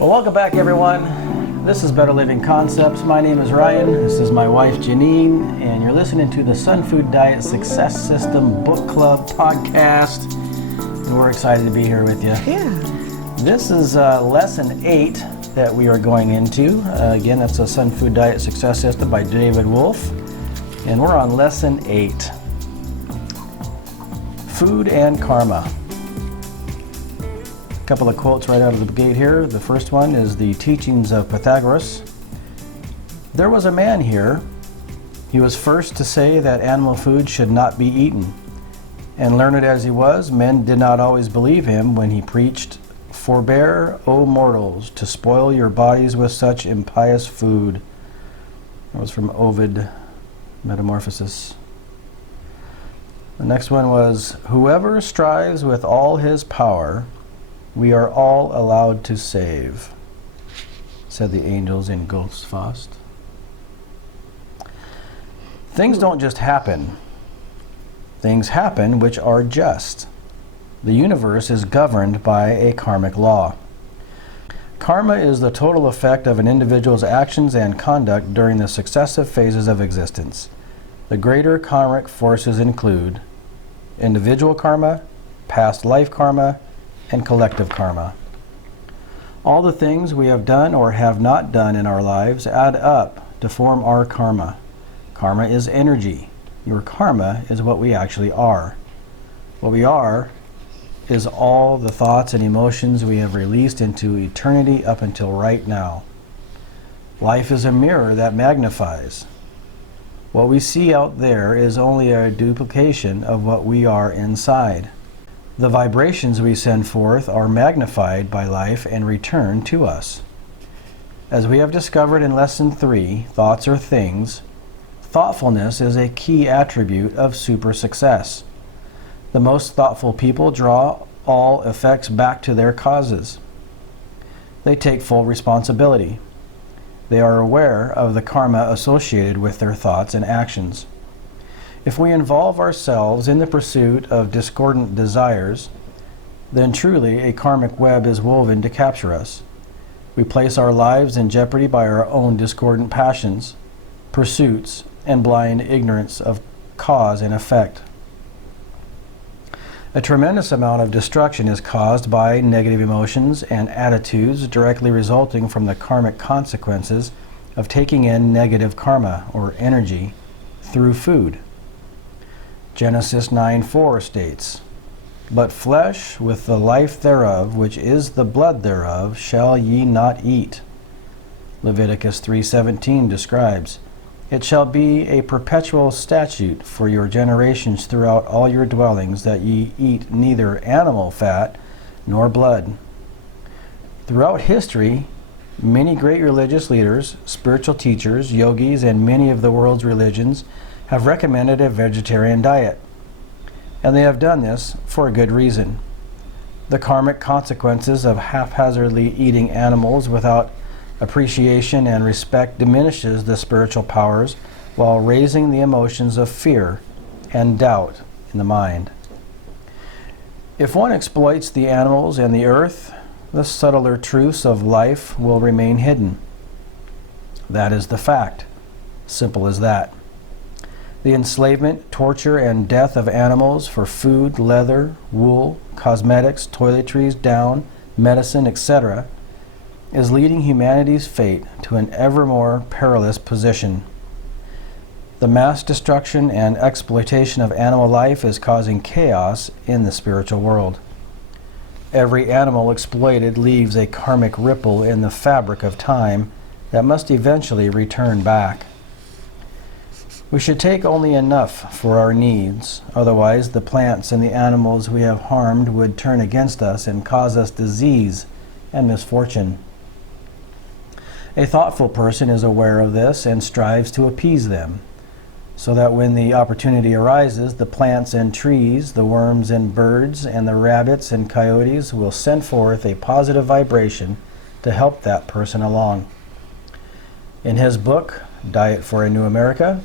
Well, welcome back, everyone. This is Better Living Concepts. My name is Ryan. This is my wife, Janine, and you're listening to the Sunfood Diet Success System Book Club podcast. And we're excited to be here with you. Yeah. This is lesson 8 that we are going into. Again, that's a Sunfood Diet Success System by David Wolfe. And we're on lesson 8. Food and Karma. A couple of quotes right out of the gate here. The first one is the teachings of Pythagoras. There was a man here. He was first to say that animal food should not be eaten. And learned as he was, men did not always believe him when he preached, "Forbear, O mortals, to spoil your bodies with such impious food." That was from Ovid, Metamorphosis. The next one was, "Whoever strives with all his power, we are all allowed to save," said the angels in Ghost Faust. Things don't just happen. Things happen which are just. The universe is governed by a karmic law. Karma is the total effect of an individual's actions and conduct during the successive phases of existence. The greater karmic forces include individual karma, past life karma, and collective karma. All the things we have done or have not done in our lives add up to form our karma. Karma is energy. Your karma is what we actually are. What we are is all the thoughts and emotions we have released into eternity up until right now. Life is a mirror that magnifies. What we see out there is only a duplication of what we are inside. The vibrations we send forth are magnified by life and return to us. As we have discovered in Lesson 3, Thoughts are Things, thoughtfulness is a key attribute of super success. The most thoughtful people draw all effects back to their causes. They take full responsibility. They are aware of the karma associated with their thoughts and actions. If we involve ourselves in the pursuit of discordant desires, then truly a karmic web is woven to capture us. We place our lives in jeopardy by our own discordant passions, pursuits, and blind ignorance of cause and effect. A tremendous amount of destruction is caused by negative emotions and attitudes directly resulting from the karmic consequences of taking in negative karma, or energy, through food. Genesis 9:4 states, "But flesh with the life thereof, which is the blood thereof, shall ye not eat." Leviticus 3:17 describes, "It shall be a perpetual statute for your generations throughout all your dwellings, that ye eat neither animal fat nor blood." Throughout history, many great religious leaders, spiritual teachers, yogis, and many of the world's religions have recommended a vegetarian diet. And they have done this for a good reason. The karmic consequences of haphazardly eating animals without appreciation and respect diminishes the spiritual powers while raising the emotions of fear and doubt in the mind. If one exploits the animals and the earth, the subtler truths of life will remain hidden. That is the fact. Simple as that. The enslavement, torture, and death of animals for food, leather, wool, cosmetics, toiletries, down, medicine, etc., is leading humanity's fate to an ever more perilous position. The mass destruction and exploitation of animal life is causing chaos in the spiritual world. Every animal exploited leaves a karmic ripple in the fabric of time that must eventually return back. We should take only enough for our needs, otherwise the plants and the animals we have harmed would turn against us and cause us disease and misfortune. A thoughtful person is aware of this and strives to appease them, so that when the opportunity arises, the plants and trees, the worms and birds, and the rabbits and coyotes will send forth a positive vibration to help that person along. In his book, Diet for a New America,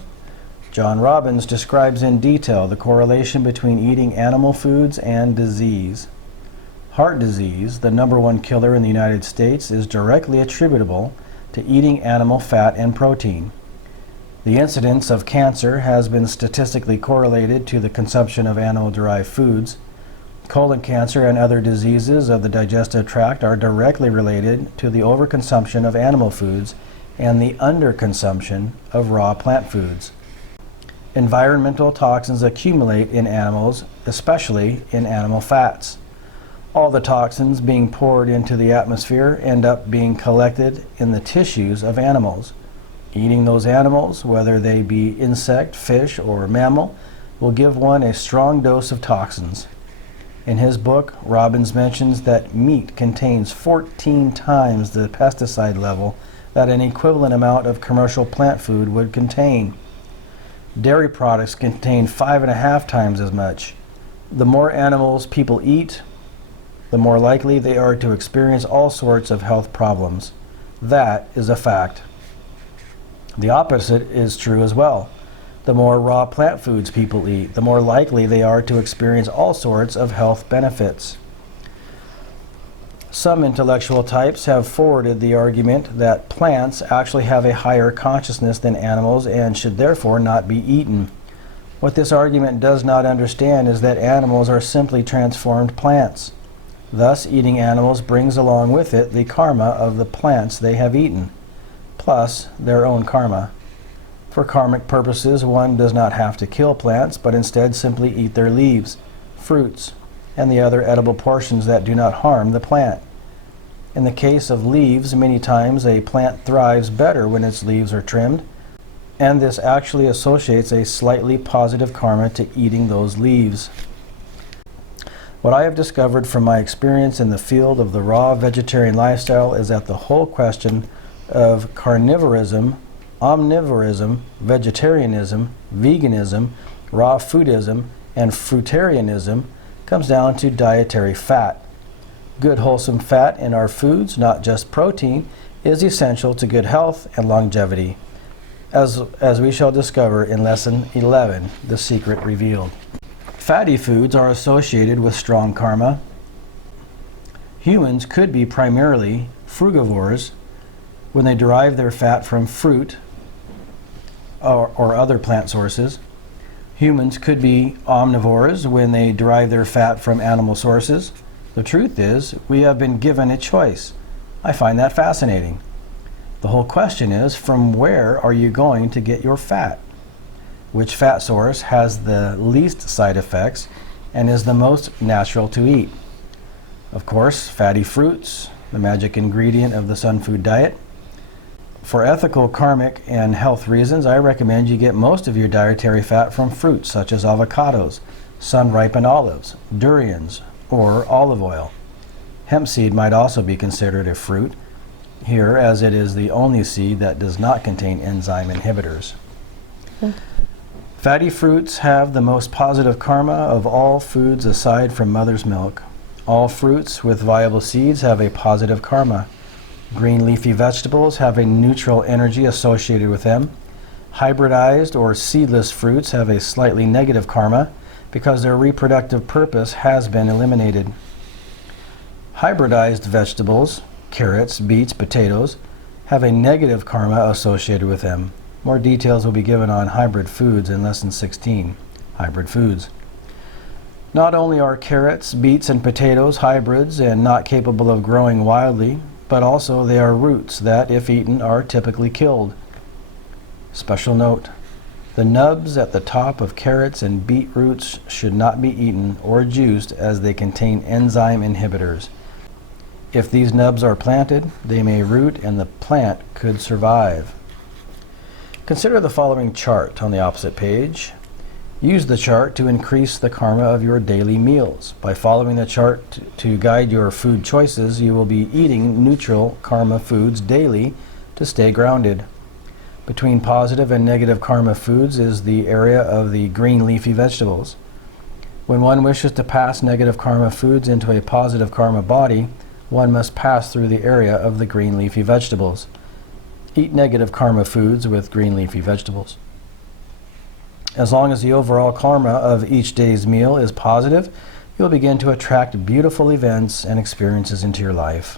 John Robbins describes in detail the correlation between eating animal foods and disease. Heart disease, the #1 killer in the United States, is directly attributable to eating animal fat and protein. The incidence of cancer has been statistically correlated to the consumption of animal-derived foods. Colon cancer and other diseases of the digestive tract are directly related to the overconsumption of animal foods and the underconsumption of raw plant foods. Environmental toxins accumulate in animals, especially in animal fats. All the toxins being poured into the atmosphere end up being collected in the tissues of animals. Eating those animals, whether they be insect, fish, or mammal, will give one a strong dose of toxins. In his book, Robbins mentions that meat contains 14 times the pesticide level that an equivalent amount of commercial plant food would contain. Dairy products contain 5.5 times as much. The more animals people eat, the more likely they are to experience all sorts of health problems. That is a fact. The opposite is true as well. The more raw plant foods people eat, the more likely they are to experience all sorts of health benefits. Some intellectual types have forwarded the argument that plants actually have a higher consciousness than animals and should therefore not be eaten. What this argument does not understand is that animals are simply transformed plants. Thus, eating animals brings along with it the karma of the plants they have eaten, plus their own karma. For karmic purposes, one does not have to kill plants, but instead simply eat their leaves, fruits, and the other edible portions that do not harm the plant. In the case of leaves, many times a plant thrives better when its leaves are trimmed, and this actually associates a slightly positive karma to eating those leaves. What I have discovered from my experience in the field of the raw vegetarian lifestyle is that the whole question of carnivorism, omnivorism, vegetarianism, veganism, raw foodism, and fruitarianism comes down to dietary fat. Good wholesome fat in our foods, not just protein, is essential to good health and longevity, as we shall discover in Lesson 11, The Secret Revealed. Fatty foods are associated with strong karma. Humans could be primarily frugivores when they derive their fat from fruit or other plant sources. Humans could be omnivores when they derive their fat from animal sources. The truth is, we have been given a choice. I find that fascinating. The whole question is, from where are you going to get your fat? Which fat source has the least side effects and is the most natural to eat? Of course, fatty fruits, the magic ingredient of the Sunfood diet. For ethical, karmic, and health reasons, I recommend you get most of your dietary fat from fruits such as avocados, sun-ripened olives, durians, or olive oil. Hemp seed might also be considered a fruit here, as it is the only seed that does not contain enzyme inhibitors. Fatty fruits have the most positive karma of all foods aside from mother's milk. All fruits with viable seeds have a positive karma. Green leafy vegetables have a neutral energy associated with them. Hybridized or seedless fruits have a slightly negative karma because their reproductive purpose has been eliminated. Hybridized vegetables, carrots, beets, potatoes, have a negative karma associated with them. More details will be given on hybrid foods in Lesson 16, Hybrid Foods. Not only are carrots, beets, and potatoes hybrids and not capable of growing wildly, but also they are roots that, if eaten, are typically killed. Special note: the nubs at the top of carrots and beet roots should not be eaten or juiced as they contain enzyme inhibitors. If these nubs are planted, they may root and the plant could survive. Consider the following chart on the opposite page. Use the chart to increase the karma of your daily meals. By following the chart to guide your food choices, you will be eating neutral karma foods daily to stay grounded. Between positive and negative karma foods is the area of the green leafy vegetables. When one wishes to pass negative karma foods into a positive karma body, one must pass through the area of the green leafy vegetables. Eat negative karma foods with green leafy vegetables. As long as the overall karma of each day's meal is positive, you'll begin to attract beautiful events and experiences into your life.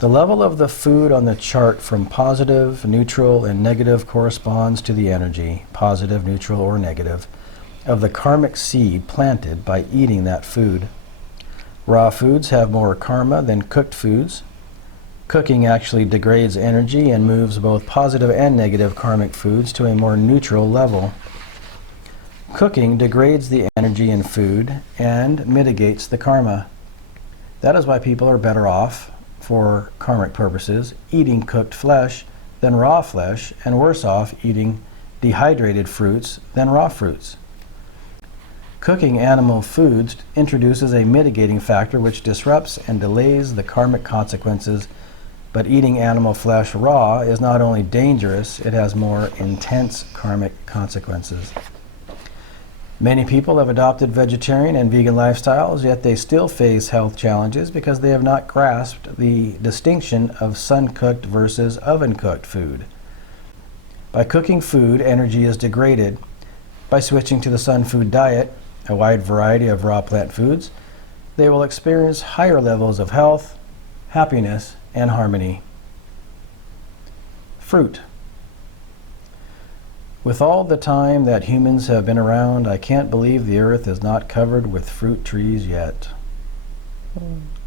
The level of the food on the chart from positive, neutral, and negative corresponds to the energy, positive, neutral, or negative, of the karmic seed planted by eating that food. Raw foods have more karma than cooked foods. Cooking actually degrades energy and moves both positive and negative karmic foods to a more neutral level. Cooking degrades the energy in food and mitigates the karma. That is why people are better off, for karmic purposes, eating cooked flesh than raw flesh, and worse off eating dehydrated fruits than raw fruits. Cooking animal foods introduces a mitigating factor which disrupts and delays the karmic consequences, but eating animal flesh raw is not only dangerous, it has more intense karmic consequences. Many people have adopted vegetarian and vegan lifestyles, yet they still face health challenges because they have not grasped the distinction of sun-cooked versus oven-cooked food. By cooking food, energy is degraded. By switching to the Sunfood diet, a wide variety of raw plant foods, they will experience higher levels of health, happiness, and harmony. Fruit. With all the time that humans have been around, I can't believe the earth is not covered with fruit trees yet.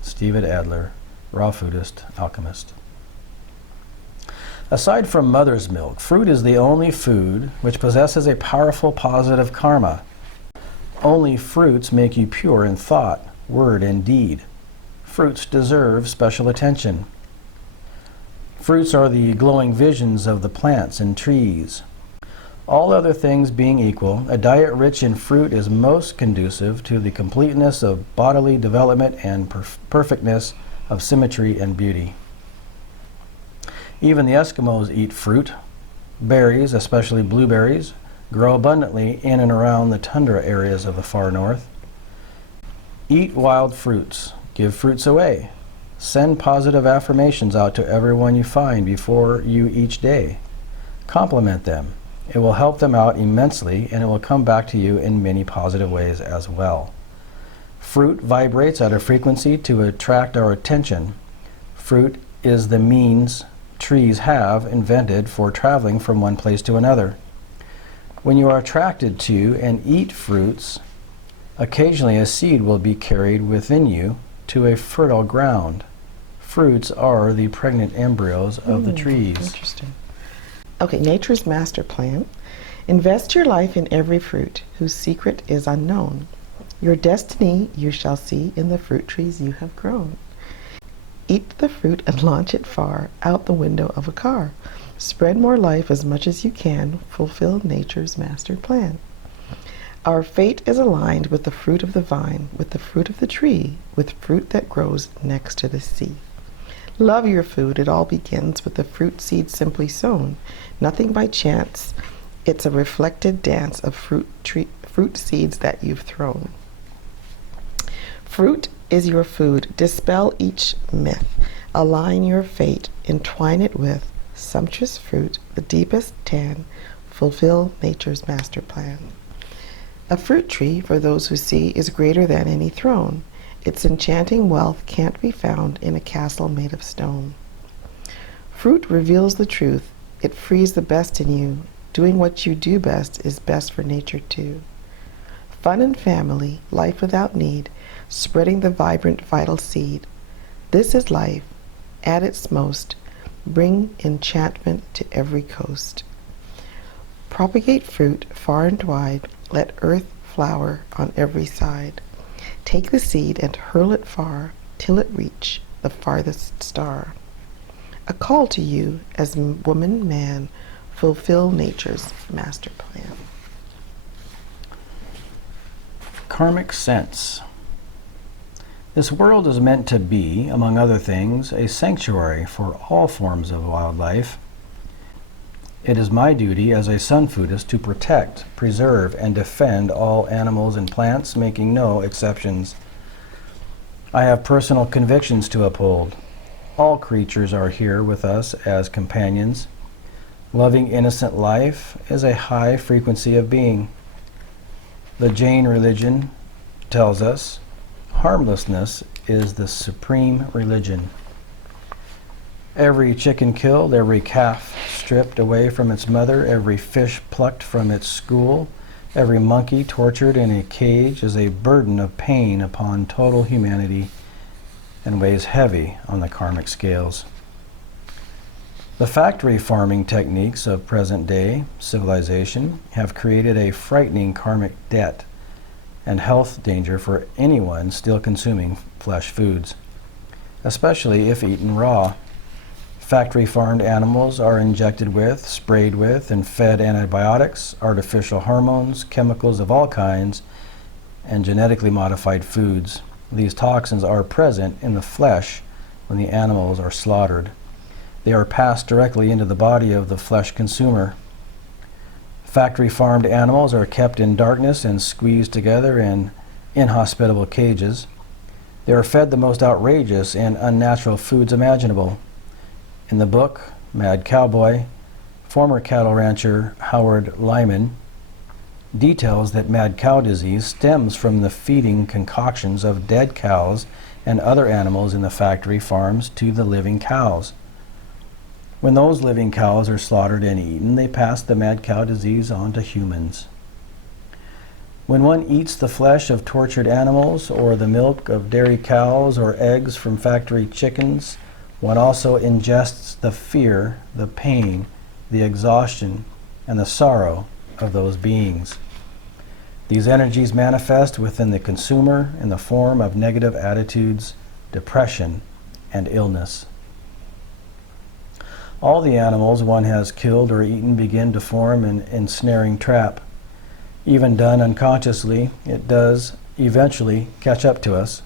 Stephen Adler, raw foodist, alchemist. Aside from mother's milk, fruit is the only food which possesses a powerful positive karma. Only fruits make you pure in thought, word, and deed. Fruits deserve special attention. Fruits are the glowing visions of the plants and trees. All other things being equal, a diet rich in fruit is most conducive to the completeness of bodily development and perfectness of symmetry and beauty. Even the Eskimos eat fruit. Berries, especially blueberries, grow abundantly in and around the tundra areas of the far north. Eat wild fruits. Give fruits away. Send positive affirmations out to everyone you find before you each day. Compliment them. It will help them out immensely, and it will come back to you in many positive ways as well. Fruit vibrates at a frequency to attract our attention. Fruit is the means trees have invented for traveling from one place to another. When you are attracted to and eat fruits, occasionally a seed will be carried within you to a fertile ground. Fruits are the pregnant embryos of the trees. Interesting. Okay, nature's master plan. Invest your life in every fruit whose secret is unknown. Your destiny you shall see in the fruit trees you have grown. Eat the fruit and launch it far out the window of a car. Spread more life as much as you can. Fulfill nature's master plan. Our fate is aligned with the fruit of the vine, with the fruit of the tree, with fruit that grows next to the sea. Love your food. It all begins with the fruit seed simply sown. Nothing by chance. It's a reflected dance of fruit seeds that you've thrown. Fruit is your food. Dispel each myth. Align your fate. Entwine it with sumptuous fruit, the deepest tan. Fulfill nature's master plan. A fruit tree, for those who see, is greater than any throne. Its enchanting wealth can't be found in a castle made of stone. Fruit reveals the truth. It frees the best in you. Doing what you do best is best for nature too. Fun and family, life without need, spreading the vibrant, vital seed. This is life, at its most. Bring enchantment to every coast. Propagate fruit far and wide. Let earth flower on every side. Take the seed and hurl it far till it reach the farthest star. A call to you as woman, man, fulfill nature's master plan. Karmic Sense. This world is meant to be, among other things, a sanctuary for all forms of wildlife. It is my duty as a Sunfoodist to protect, preserve, and defend all animals and plants, making no exceptions. I have personal convictions to uphold. All creatures are here with us as companions. Loving innocent life is a high frequency of being. The Jain religion tells us, harmlessness is the supreme religion. Every chicken killed, every calf stripped away from its mother, every fish plucked from its school, every monkey tortured in a cage is a burden of pain upon total humanity and weighs heavy on the karmic scales. The factory farming techniques of present-day civilization have created a frightening karmic debt and health danger for anyone still consuming flesh foods, especially if eaten raw. Factory farmed animals are injected with, sprayed with, and fed antibiotics, artificial hormones, chemicals of all kinds, and genetically modified foods. These toxins are present in the flesh when the animals are slaughtered. They are passed directly into the body of the flesh consumer. Factory farmed animals are kept in darkness and squeezed together in inhospitable cages. They are fed the most outrageous and unnatural foods imaginable. In the book, Mad Cowboy, former cattle rancher Howard Lyman details that mad cow disease stems from the feeding concoctions of dead cows and other animals in the factory farms to the living cows. When those living cows are slaughtered and eaten, they pass the mad cow disease on to humans. When one eats the flesh of tortured animals or the milk of dairy cows or eggs from factory chickens, one also ingests the fear, the pain, the exhaustion, and the sorrow of those beings. These energies manifest within the consumer in the form of negative attitudes, depression, and illness. All the animals one has killed or eaten begin to form an ensnaring trap. Even done unconsciously, it does eventually catch up to us.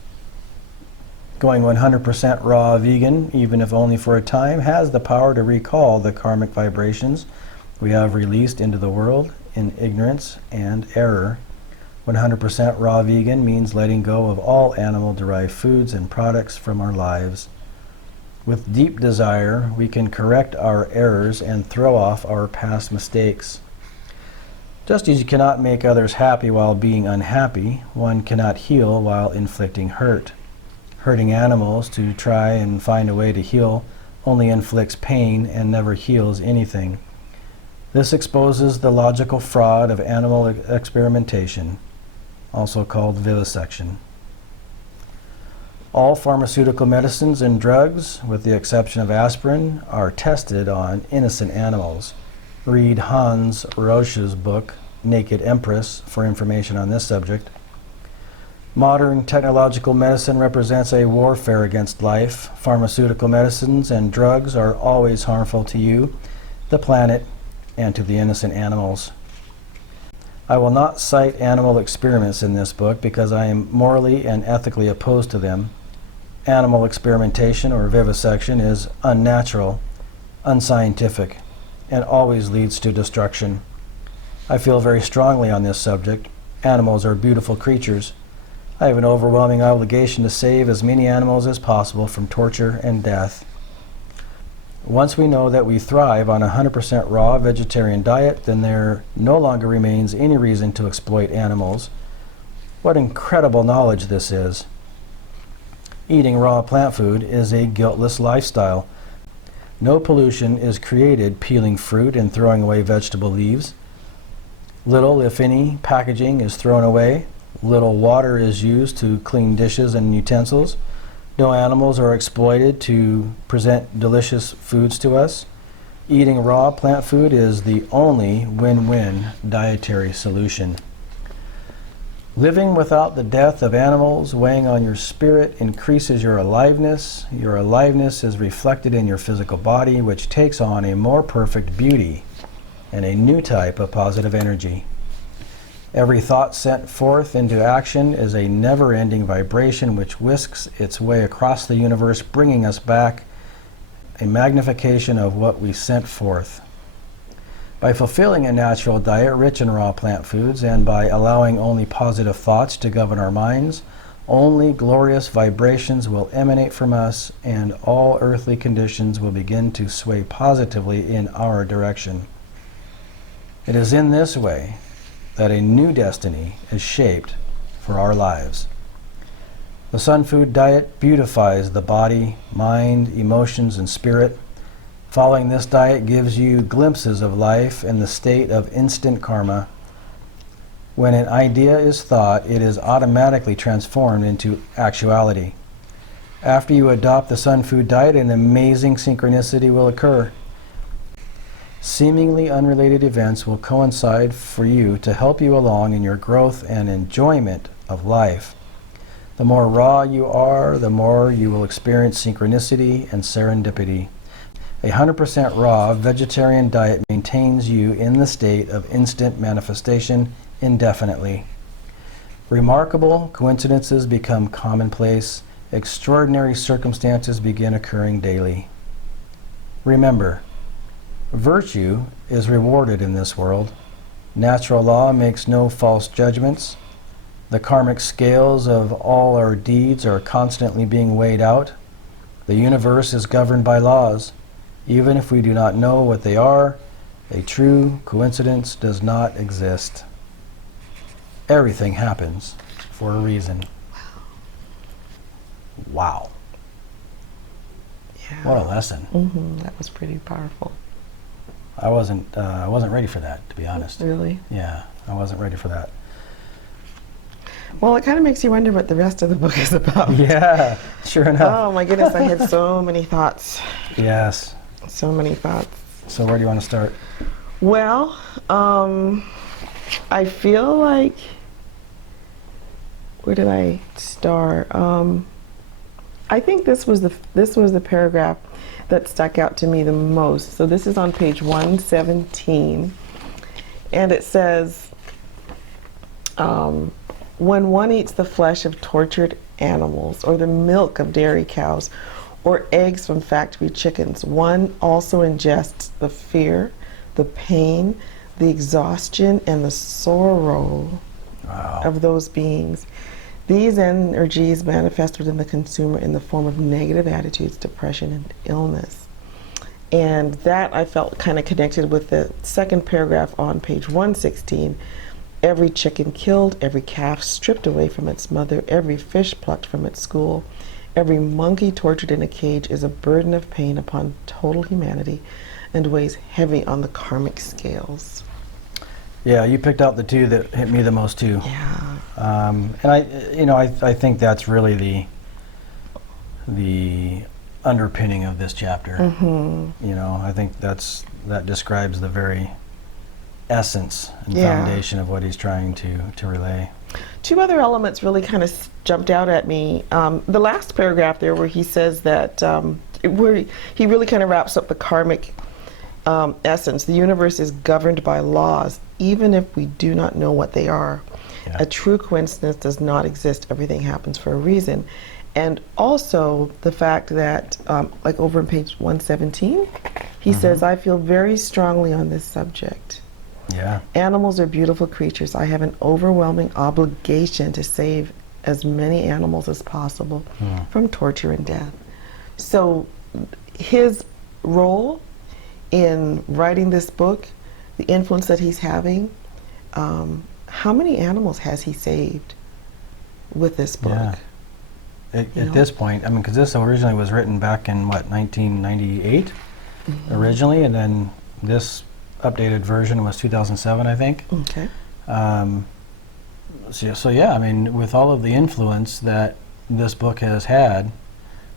Going 100% raw vegan, even if only for a time, has the power to recall the karmic vibrations we have released into the world in ignorance and error. 100% raw vegan means letting go of all animal-derived foods and products from our lives. With deep desire, we can correct our errors and throw off our past mistakes. Just as you cannot make others happy while being unhappy, one cannot heal while inflicting hurt. Hurting animals to try and find a way to heal only inflicts pain and never heals anything. This exposes the logical fraud of animal experimentation, also called vivisection. All pharmaceutical medicines and drugs, with the exception of aspirin, are tested on innocent animals. Read Hans Roche's book, Naked Empress, for information on this subject. Modern technological medicine represents a warfare against life. Pharmaceutical medicines and drugs are always harmful to you, the planet, and to the innocent animals. I will not cite animal experiments in this book because I am morally and ethically opposed to them. Animal experimentation or vivisection is unnatural, unscientific, and always leads to destruction. I feel very strongly on this subject. Animals are beautiful creatures. I have an overwhelming obligation to save as many animals as possible from torture and death. Once we know that we thrive on a 100% raw vegetarian diet, then there no longer remains any reason to exploit animals. What incredible knowledge this is. Eating raw plant food is a guiltless lifestyle. No pollution is created peeling fruit and throwing away vegetable leaves. Little, if any, packaging is thrown away. Little water is used to clean dishes and utensils. No animals are exploited to present delicious foods to us. Eating raw plant food is the only win-win dietary solution. Living without the death of animals weighing on your spirit increases your aliveness. Your aliveness is reflected in your physical body, which takes on a more perfect beauty and a new type of positive energy. Every thought sent forth into action is a never-ending vibration which whisks its way across the universe, bringing us back a magnification of what we sent forth. By fulfilling a natural diet rich in raw plant foods and by allowing only positive thoughts to govern our minds, only glorious vibrations will emanate from us and all earthly conditions will begin to sway positively in our direction. It is in this way that a new destiny is shaped for our lives. The Sunfood diet beautifies the body, mind, emotions, and spirit. Following this diet gives you glimpses of life in the state of instant karma. When an idea is thought, it is automatically transformed into actuality. After you adopt the Sunfood diet, an amazing synchronicity will occur. Seemingly unrelated events will coincide for you to help you along in your growth and enjoyment of life. The more raw you are, the more you will experience synchronicity and serendipity. A 100% raw vegetarian diet maintains you in the state of instant manifestation indefinitely. Remarkable coincidences become commonplace. Extraordinary circumstances begin occurring daily. Remember, virtue is rewarded in this world. Natural law makes no false judgments. The karmic scales of all our deeds are constantly being weighed out. The universe is governed by laws. Even if we do not know what they are, a true coincidence does not exist. Everything happens for a reason. Wow. Yeah. What a lesson. That was pretty powerful. I wasn't ready for that, to be honest. Really? Yeah, I wasn't ready for that. Well, it kind of makes you wonder what the rest of the book is about. Yeah, sure enough. Oh my goodness, I had so many thoughts. Yes. So many thoughts. So where do you want to start? Well, I feel like, where did I start? I think this was the paragraph that stuck out to me the most. So this is on page 117, and it says, when one eats the flesh of tortured animals, or the milk of dairy cows, or eggs from factory chickens, one also ingests the fear, the pain, the exhaustion, and the sorrow of those beings. These energies manifest within the consumer in the form of negative attitudes, depression, and illness. And that I felt kind of connected with the second paragraph on page 116. Every chicken killed, every calf stripped away from its mother, every fish plucked from its school, every monkey tortured in a cage is a burden of pain upon total humanity and weighs heavy on the karmic scales. Yeah, you picked out the two that hit me the most too. Yeah. And I think that's really the underpinning of this chapter. You know, I think that describes the very essence and foundation of what he's trying to relay. Two other elements really kind of jumped out at me. The last paragraph there where he says that, where he really kind of wraps up the karmic essence. The universe is governed by laws, even if we do not know what they are. Yeah. A true coincidence does not exist. Everything happens for a reason. And also the fact that, like over on page 117, he says, I feel very strongly on this subject. Yeah. Animals are beautiful creatures. I have an overwhelming obligation to save as many animals as possible from torture and death. So his role in writing this book, the influence that he's having, how many animals has he saved with this book? Yeah. At this point, I mean, because this originally was written back in, 1998 originally, and then this updated version was 2007, I think. Okay. So yeah, I mean, with all of the influence that this book has had,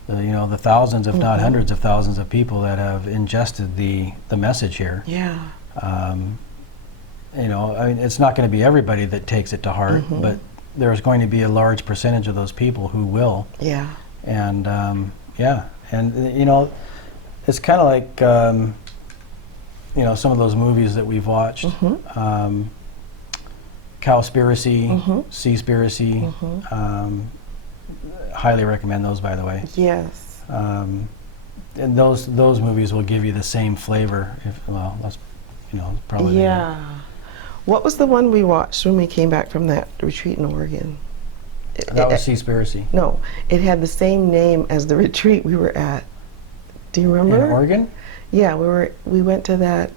the thousands, if not hundreds of thousands of people that have ingested the message here. Yeah. I mean, it's not going to be everybody that takes it to heart, but there's going to be a large percentage of those people who will. Yeah. And and it's kind of like some of those movies that we've watched. Cowspiracy, Seaspiracy. Highly recommend those, by the way. Yes. And those movies will give you the same flavor. That's probably. Yeah. What was the one we watched when we came back from that retreat in Oregon? That was Seaspiracy. No, it had the same name as the retreat we were at. Do you remember? In Oregon? Yeah, we went to that.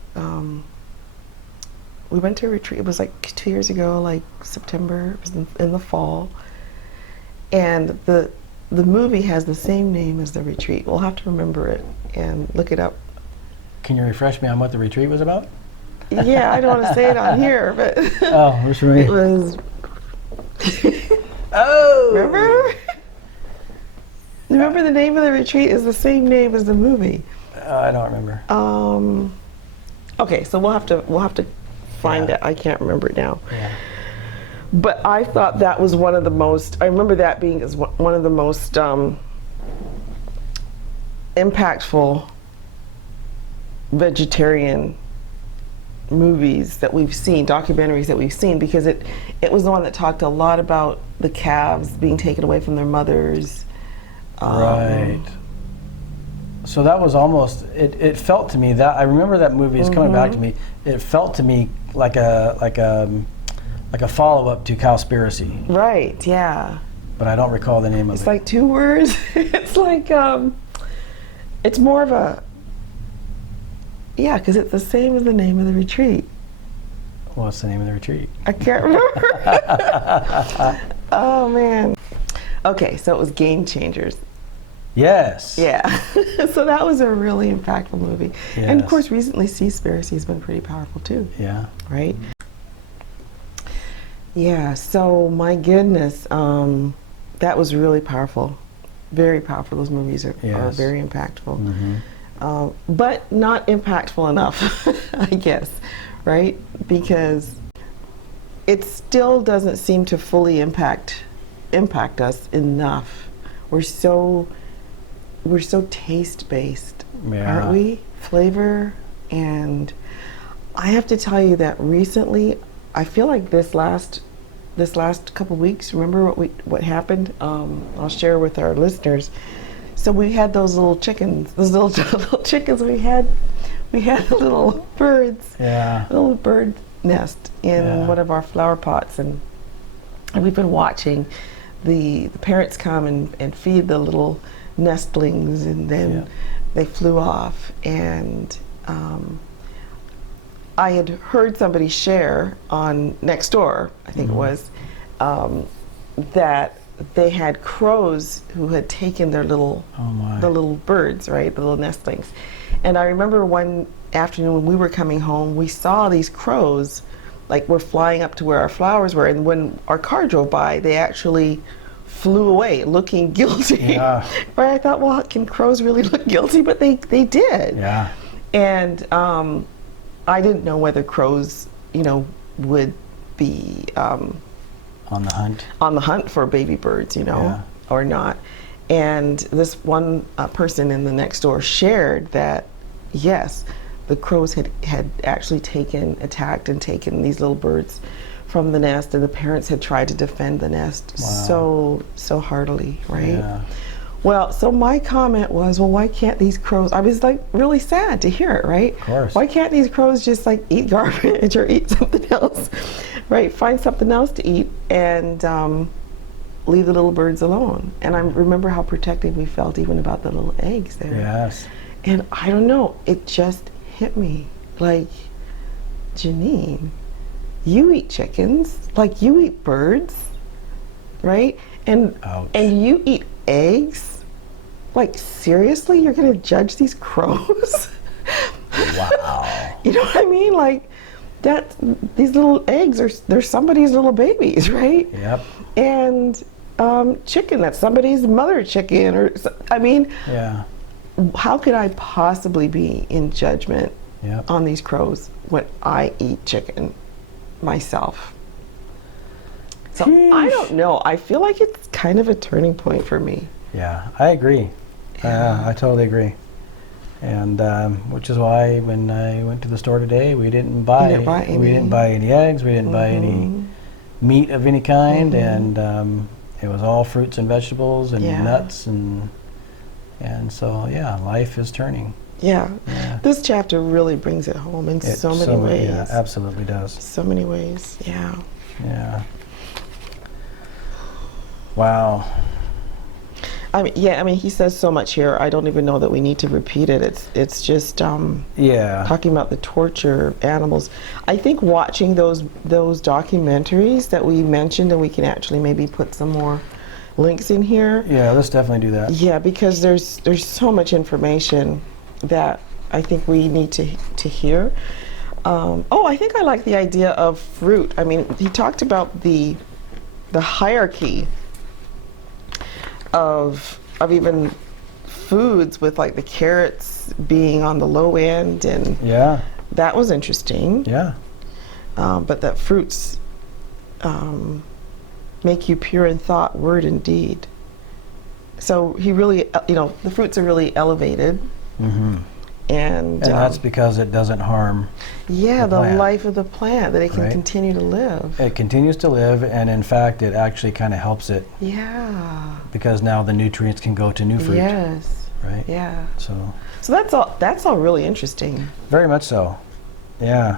we went to a retreat. It was like 2 years ago, like September. It was in the fall. And the movie has the same name as the retreat. We'll have to remember it and look it up. Can you refresh me on what the retreat was about? Yeah, I don't want to say it on here, but Oh, which movie? it was. Oh! Remember? Remember the name of the retreat is the same name as the movie. I don't remember. Okay, so we'll have to find it. I can't remember it now. Yeah. But I thought that was one of the most. I remember that being as one of the most impactful vegetarian movies that we've seen, documentaries that we've seen, because it was the one that talked a lot about the calves being taken away from their mothers. Right. So that was almost, it felt to me that, I remember that movie, it's coming back to me, it felt to me like a follow-up to Cowspiracy. Right, yeah. But I don't recall the name of it. It's like 2 words. It's like, it's more of a, yeah, because it's the same as the name of the retreat. What's the name of the retreat? I can't remember. Oh, man. Okay, so it was Game Changers. Yes. Yeah. So that was a really impactful movie. Yes. And of course, recently, Seaspiracy has been pretty powerful too. Yeah. Right? Yeah, so my goodness, that was really powerful. Very powerful. Those movies are very impactful. Mm-hmm. But not impactful enough, I guess, right? Because it still doesn't seem to fully impact us enough. We're so taste based, aren't we? Flavor. And I have to tell you that recently, I feel like this last couple weeks, remember what happened? I'll share with our listeners. So we had those little chickens, little chickens. We had little birds, a little bird nest in one of our flower pots, and we've been watching the parents come and feed the little nestlings, and then they flew off. And I had heard somebody share on Nextdoor, I think it was, that they had crows who had taken their the little birds, right, the little nestlings. And I remember one afternoon when we were coming home, we saw these crows, like, were flying up to where our flowers were, and when our car drove by, they actually flew away looking guilty. Yeah. Right? I thought, well, can crows really look guilty? But they did. Yeah. And I didn't know whether crows, would be on the hunt for baby birds, or not. And this one person in the Nextdoor shared that, yes, the crows had actually attacked and taken these little birds from the nest, and the parents had tried to defend the nest so heartily, right? Yeah. Well, so my comment was, well, why can't these crows, I was like really sad to hear it, right? Of course. Why can't these crows just like eat garbage or eat something else, right? Find something else to eat and leave the little birds alone. And I remember how protective we felt even about the little eggs there. Yes. And I don't know, it just hit me like, Janine, you eat chickens, like you eat birds, right? And you eat eggs? Like, seriously, you're gonna judge these crows? Wow. You know what I mean? Like, these little eggs they're somebody's little babies, right? Yep. And chicken, that's somebody's mother chicken, or I mean, how could I possibly be in judgment on these crows when I eat chicken myself? So I don't know. I feel like it's kind of a turning point for me. Yeah, I agree. I totally agree. And which is why when I went to the store today, we didn't buy any eggs, we didn't buy any meat of any kind, and it was all fruits and vegetables and nuts, and so life is turning. Yeah. This chapter really brings it home in so many ways. Yeah, absolutely does. So many ways. Yeah. Yeah. Wow. I mean, yeah, I mean, he says so much here. I don't even know that we need to repeat it. It's just Yeah. talking about the torture of animals. I think watching those documentaries that we mentioned, and we can actually maybe put some more links in here. Yeah, let's definitely do that. Yeah, because there's so much information that I think we need to hear. I think I like the idea of fruit. I mean, he talked about the hierarchy of even foods, with like the carrots being on the low end, and Yeah. that was interesting. Yeah. But that fruits make you pure in thought, word, and deed. So he really, the fruits are really elevated. Mm-hmm. And that's because it doesn't harm. the plant. life of the plant, that it can Right. continue to live. It continues to live, and in fact, it actually kind of helps it Yeah. because now the nutrients can go to new fruit. Yes. Right. Yeah. So So that's all really interesting. very much so. Yeah.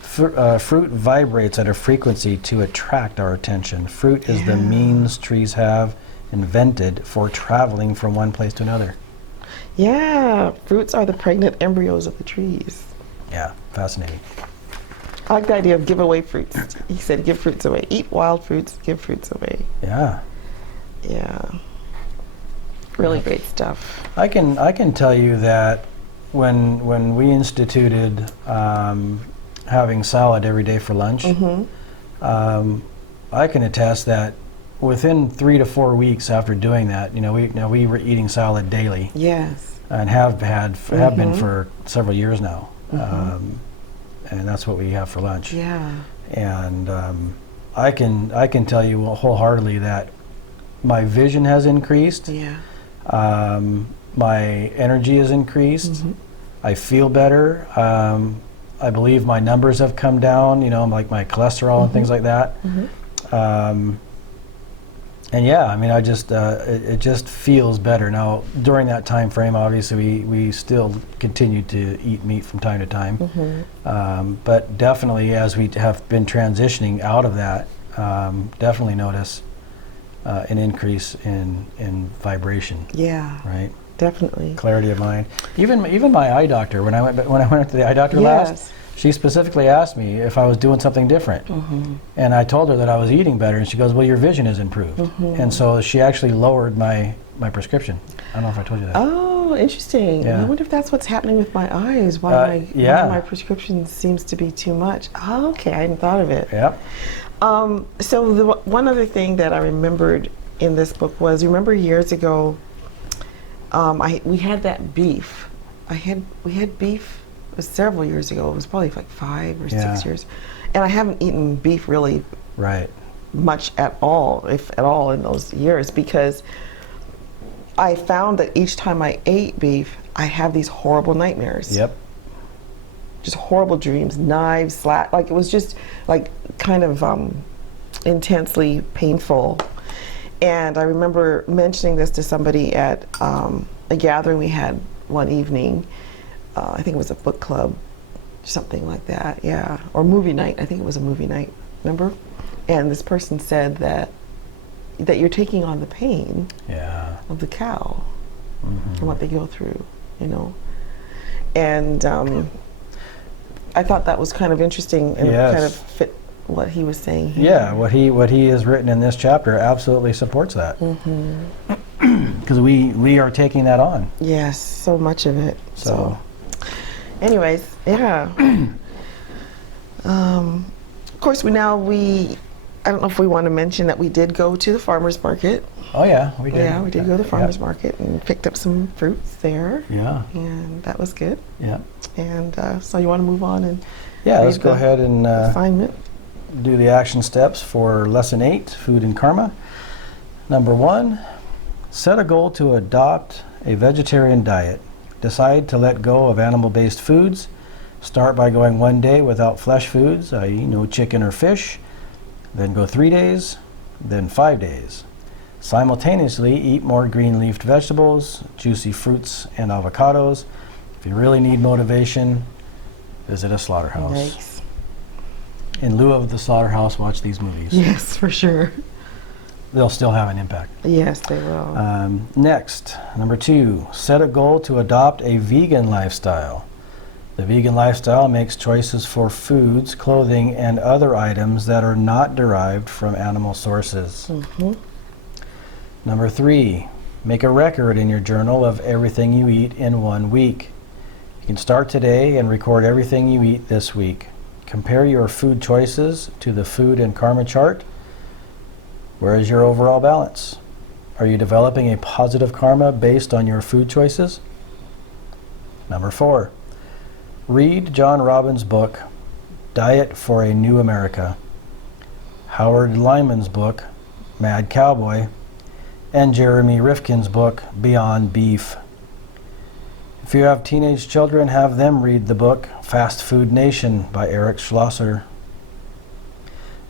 Fruit vibrates at a frequency to attract our attention. Fruit is the Yeah. means trees have invented for traveling from one place to another. Yeah. Fruits are the pregnant embryos of the trees. Yeah, fascinating. I like the idea of give away fruits. He said give fruits away. Eat wild fruits, give fruits away. Yeah. Yeah. Really great stuff. I can tell you that when we instituted having salad every day for lunch, I can attest that within 3 to 4 weeks after doing that, we were eating salad daily Yes. and have been for several years now, and that's what we have for lunch. Yeah. And I can tell you wholeheartedly that my vision has increased. Yeah. My energy has increased. I feel better. I believe my numbers have come down, like my cholesterol and things like that. And yeah, I mean, it just feels better. Now, during that time frame, obviously, we still continue to eat meat from time to time. But definitely, as we have been transitioning out of that, definitely notice an increase in vibration. Yeah. Right. Definitely. Clarity of mind. Even my eye doctor, when I went to the eye doctor last, she specifically asked me if I was doing something different, and I told her that I was eating better, and she goes, "Well, your vision is improved," and so she actually lowered my prescription. I don't know if I told you that. Oh, interesting. Yeah. I wonder if that's what's happening with my eyes. Why my prescription seems to be too much. Oh, okay, I hadn't thought of it. Yep. So one other thing that I remembered in this book was, remember years ago, we had that beef. We had beef. It was several years ago. It was probably like 5 or 6 years, and I haven't eaten beef really much at all, if at all, in those years, because I found that each time I ate beef, I have these horrible nightmares. Yep. Just horrible dreams, knives, like it was just like kind of intensely painful. And I remember mentioning this to somebody at a gathering we had one evening. I think it was a book club, something like that, yeah. Or movie night, I think it was a movie night, remember? And this person said that you're taking on the pain of the cow and what they go through, And I thought that was kind of interesting, and it kind of fit what he was saying here. Yeah, what he has written in this chapter absolutely supports that. Because we are taking that on. Yes, so much of it. So anyways, yeah. Of course, I don't know if we want to mention that we did go to the farmer's market. Oh yeah, we did. Yeah, we did go to the farmer's market and picked up some fruits there. Yeah. And that was good. Yeah. And so you want to move on and let's go ahead and assignment. Do the action steps for Lesson 8, Food and Karma. Number 1, set a goal to adopt a vegetarian diet. Decide to let go of animal-based foods. Start by going 1 day without flesh foods, i.e. no chicken or fish. Then go 3 days, then 5 days. Simultaneously, eat more green-leafed vegetables, juicy fruits and avocados. If you really need motivation, visit a slaughterhouse. Nice. In lieu of the slaughterhouse, watch these movies. Yes, for sure. they'll still have an impact. Yes, they will. Next, number 2, set a goal to adopt a vegan lifestyle. The vegan lifestyle makes choices for foods, clothing, and other items that are not derived from animal sources. Number 3, make a record in your journal of everything you eat in 1 week. You can start today and record everything you eat this week. Compare your food choices to the food and karma chart. Where is your overall balance? Are you developing a positive karma based on your food choices? Number 4, read John Robbins' book, Diet for a New America, Howard Lyman's book, Mad Cowboy, and Jeremy Rifkin's book, Beyond Beef. If you have teenage children, have them read the book, Fast Food Nation by Eric Schlosser.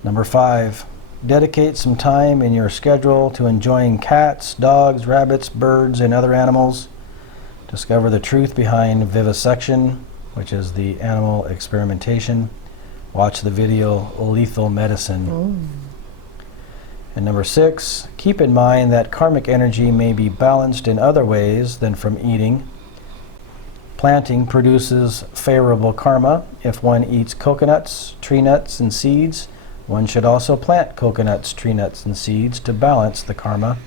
Number 5, dedicate some time in your schedule to enjoying cats, dogs, rabbits, birds, and other animals. Discover the truth behind vivisection, which is the animal experimentation. Watch the video Lethal Medicine. And number 6, keep in mind that karmic energy may be balanced in other ways than from eating. Planting produces favorable karma. If one eats coconuts, tree nuts, and seeds, one should also plant coconuts, tree nuts, and seeds to balance the karma.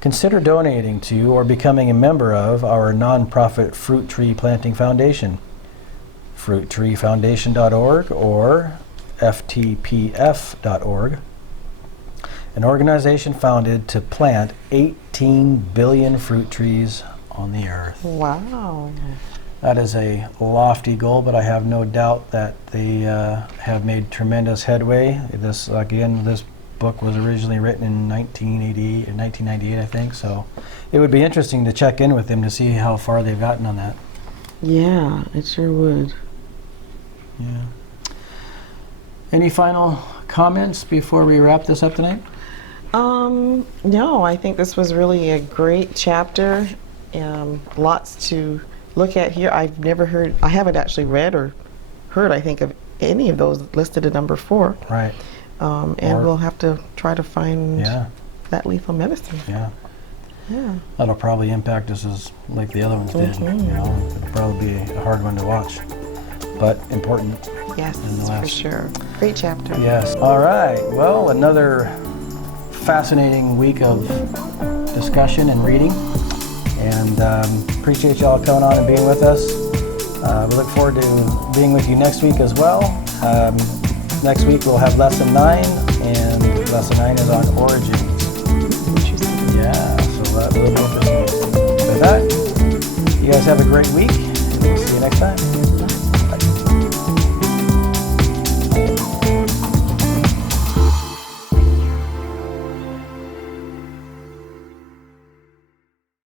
Consider donating to or becoming a member of our nonprofit Fruit Tree Planting Foundation, fruittreefoundation.org or ftpf.org, an organization founded to plant 18 billion fruit trees on the earth. Wow. That is a lofty goal, but I have no doubt that they have made tremendous headway. This book was originally written in 1998, I think, so it would be interesting to check in with them to see how far they've gotten on that. Yeah, it sure would. Yeah. Any final comments before we wrap this up tonight? No, I think this was really a great chapter. Lots to look at here. I haven't actually read or heard, I think, of any of those listed at number 4. Right. And we'll have to try to find Yeah. that lethal medicine. Yeah. Yeah. That'll probably impact us as like the other ones did. You know, it'll probably be a hard one to watch, but important. Yes, nonetheless. for sure. Great chapter. Yes. All right. Well, another fascinating week of discussion and reading, and appreciate y'all coming on and being with us. We look forward to being with you next week as well. Next week we'll have lesson 9, and lesson 9 is on origins. Yeah, so that will be interesting. With that, you guys have a great week, and we'll see you next time.